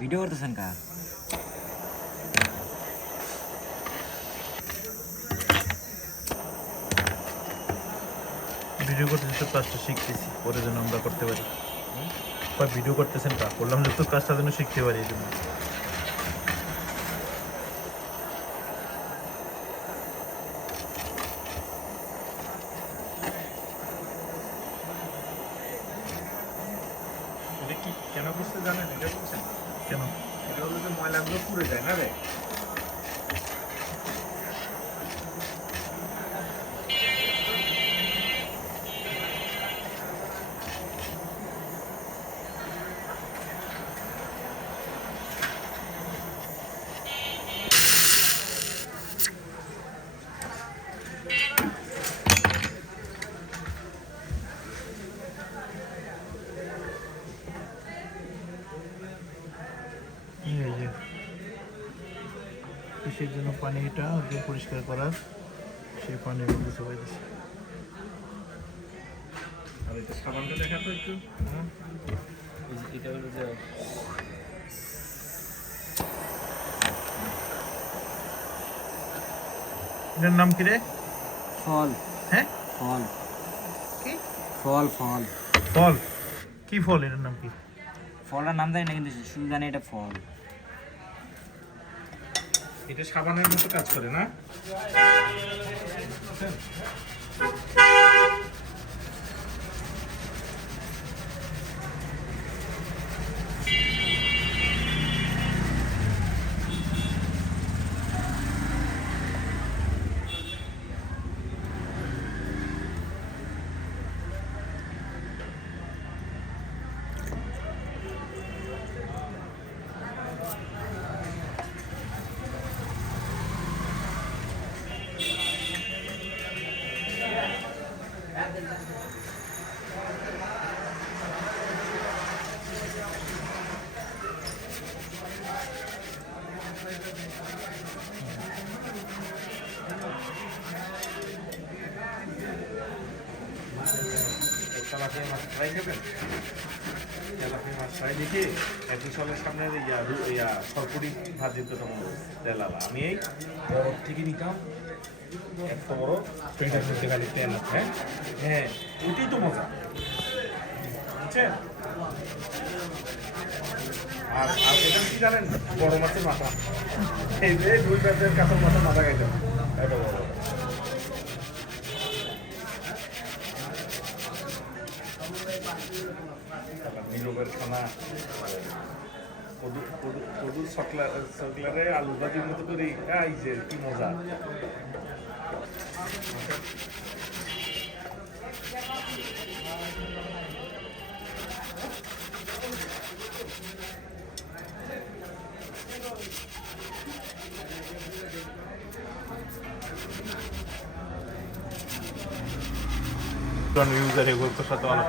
Video করতেছেন কা? Video করতেছি তো কাজটা শিখতেছি, পরে যেন আমরা করতে পারি। ভিডিও করতেছেন কা? বললাম যে তোর কাজটা যেন শিখতে পারি এই জন্য। এটা কি কেন করতে জানেন? এটা করছেন কেন? এটা হলো যে ময়লাগুলো পুড়ে যায় না রে। এই যে কিসের জন্য পানিটা যে পরিষ্কার করার, সেই পানির মধ্যে সবাই দিচ্ছে। আর এটা সাবানটা দেখা তো একটু। এটা হলো যে এটার নাম কি রে? ফল। হ্যাঁ, ফল। কি ফল ফল ফল? কি ফল? এটার নাম কি? ফলের নাম জানি না, কিন্তু শুধু জানি এটা ফল। এটা সাবানের মতো কাজ করে না? তেলাপিয়া মাছ ফ্রাই খাবেন? তেলাপিয়া মাছ ফ্রাই দেখে একই সলের সামনে সরপুরি ভাজির কথা মনে হচ্ছে তেলালা। আমি এই বরফ থেকে নিতাম এত বড় পেটের মধ্যে খালি তেল। হ্যাঁ হ্যাঁ, ওইটাই তো মজা, বুঝছেন? আর আর এটা কি জানেন? বড় মাছের মাথা, এই যে দুই পেটের কাছের মাথা মাথা খাইতাম এত বড়। নীরবের খানা কদু সকলারে আলু ভাজির মতো করি। এই যে কি মজা! ইউজার এগুলোর সাথে অনেক